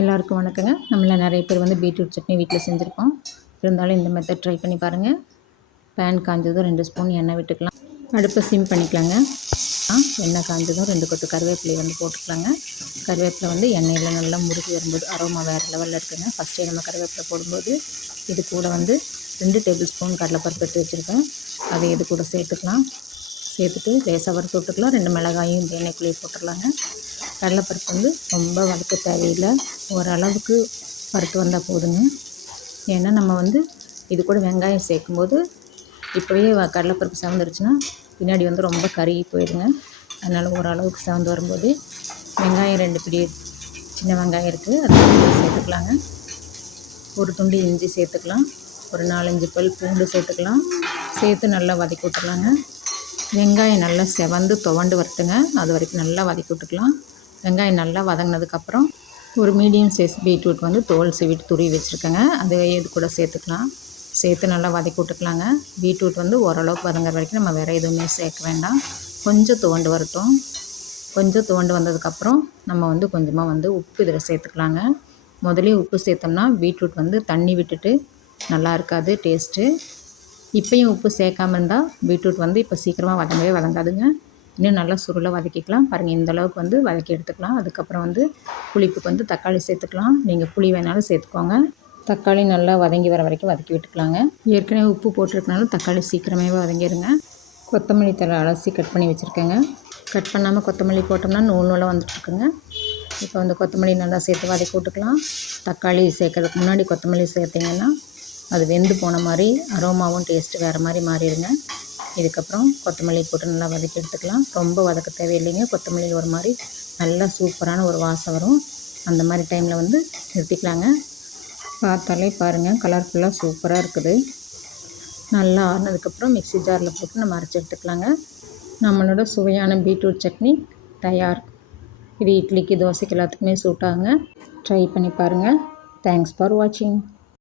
எல்லாருக்கும் வணக்கங்க. நம்மள நிறைய பேர் வந்து பீட்ரூட் சட்னி வீட்டில் செஞ்சுருக்கோம். இருந்தாலும் இந்த மெத்தட் ட்ரை பண்ணி பாருங்கள் பேன் காஞ்சதும் ரெண்டு ஸ்பூன் எண்ணெய் விட்டுக்கலாம். அடுப்பை சிம் பண்ணிக்கலாங்க. எண்ணெய் காஞ்சதும் ரெண்டு கொத்து கருவேப்பிலை வந்து போட்டுக்கலாங்க. கருவேப்பிலை வந்து எண்ணெயில் நல்லா முறுக்கி வரும்போது அரோமா வேறு லெவலில் இருக்குங்க. ஃபஸ்ட்டே நம்ம கருவேப்பிலை போடும்போது இது கூட வந்து ரெண்டு டேபிள் ஸ்பூன் கடலைப்பருப்பு எடுத்து வச்சுருக்கேன். அதை இது கூட சேர்த்துக்கலாம். சேர்த்துட்டு லேசாக வறுத்து விட்டுக்கலாம். ரெண்டு மிளகாயும் இந்த எண்ணெய்க்குள்ளேயே போட்டுடலாங்க கடலைப்பருப்பு வந்து ரொம்ப வதக்க தேவையில்லை. ஓரளவுக்கு வறுத்து வந்தால் போதுங்க. ஏன்னா நம்ம வந்து இது கூட வெங்காயம் சேர்க்கும்போது இப்போவே கடலைப்பருப்பு செவந்துருச்சுன்னா பின்னாடி வந்து ரொம்ப கருகி போயிடுங்க. அதனால் ஓரளவுக்கு செவந்து வரும்போது வெங்காயம் ரெண்டு பிடி சின்ன வெங்காயம் இருக்குது அதை சேர்த்துக்கலாங்க. ஒரு துண்டு இஞ்சி சேர்த்துக்கலாம். ஒரு நாலஞ்சு பல் பூண்டு சேர்த்துக்கலாம். சேர்த்து நல்லா வதக்கி விட்டுக்கலாங்க வெங்காயம் நல்லா செவந்து துவண்டு வரட்டுங்க. அது வரைக்கும் நல்லா வதக்கி விட்டுக்கலாம். வெங்காயம் நல்லா வதங்கினதுக்கப்புறம் ஒரு மீடியம் சைஸ் பீட்ரூட் வந்து தோல் சீவிட்டு துருவி வச்சுருக்கேங்க. அது இது கூட சேர்த்துக்கலாம். சேர்த்து நல்லா வதக்கி விட்டுக்கலாங்க. பீட்ரூட் வந்து ஓரளவுக்கு வதங்குற வரைக்கும் நம்ம வேறு எதுவுமே சேர்க்க வேண்டாம். கொஞ்சம் துவண்டு வரட்டும். கொஞ்சம் துவண்டு வந்ததுக்கப்புறம் நம்ம வந்து கொஞ்சமாக வந்து உப்பு இதில் சேர்த்துக்கலாங்க. முதலே உப்பு சேர்த்தோம்னா பீட்ரூட் வந்து தண்ணி விட்டுட்டு நல்லா இருக்காது டேஸ்ட்டு. இப்போயும் உப்பு சேர்க்காம இருந்தால் பீட்ரூட் வந்து இப்போ சீக்கிரமாக வதங்கவே வதங்காதுங்க. இன்னும் நல்லா சுருளை வதக்கிக்கலாம். பாருங்கள் இந்த அளவுக்கு வந்து வதக்கி எடுத்துக்கலாம். அதுக்கப்புறம் வந்து புளிப்புக்கு வந்து தக்காளி சேர்த்துக்கலாம். நீங்கள் புளி வேணாலும் சேர்த்துக்கோங்க. தக்காளி நல்லா வதங்கி வர வரைக்கும் வதக்கி விட்டுக்கலாங்க. ஏற்கனவே உப்பு போட்டிருக்கனாலும் தக்காளி சீக்கிரமே வதங்கிடுங்க கொத்தமல்லி தலை அலசி கட் பண்ணி வச்சுருக்கேங்க. கட் பண்ணாமல் கொத்தமல்லி போட்டோம்னா நூல் நூலாக வந்துட்டுருக்குங்க. இப்போ வந்து கொத்தமல்லி நல்லா சேர்த்து வதக்கி விட்டுக்கலாம். தக்காளி சேர்க்கறதுக்கு முன்னாடி கொத்தமல்லி சேர்த்திங்கன்னா அது வெந்து போன மாதிரி அரோமாவும் டேஸ்ட்டு வேறு மாதிரி மாறிடுங்க. இதுக்கப்புறம் கொத்தமல்லி போட்டு நல்லா வதக்கி எடுத்துக்கலாம். ரொம்ப வதக்க தேவையில்லைங்க. கொத்தமல்லி ஒரு மாதிரி நல்லா சூப்பரான ஒரு வாசம் வரும். அந்த மாதிரி டைமில் வந்து நிறுத்திக்கலாங்க. பார்த்தாலே பாருங்கள் கலர்ஃபுல்லாக சூப்பராக இருக்குது. நல்லா ஆறினதுக்கப்புறம் மிக்சி ஜாரில் போட்டு நம்ம அரைச்சி எடுத்துக்கலாங்க. நம்மளோட சுவையான பீட்ரூட் சட்னி தயார். இது இட்லிக்கு தோசைக்கு எல்லாத்துக்குமே சூட்டாகுங்க ட்ரை பண்ணி பாருங்கள் தேங்க்ஸ் ஃபார் வாட்சிங்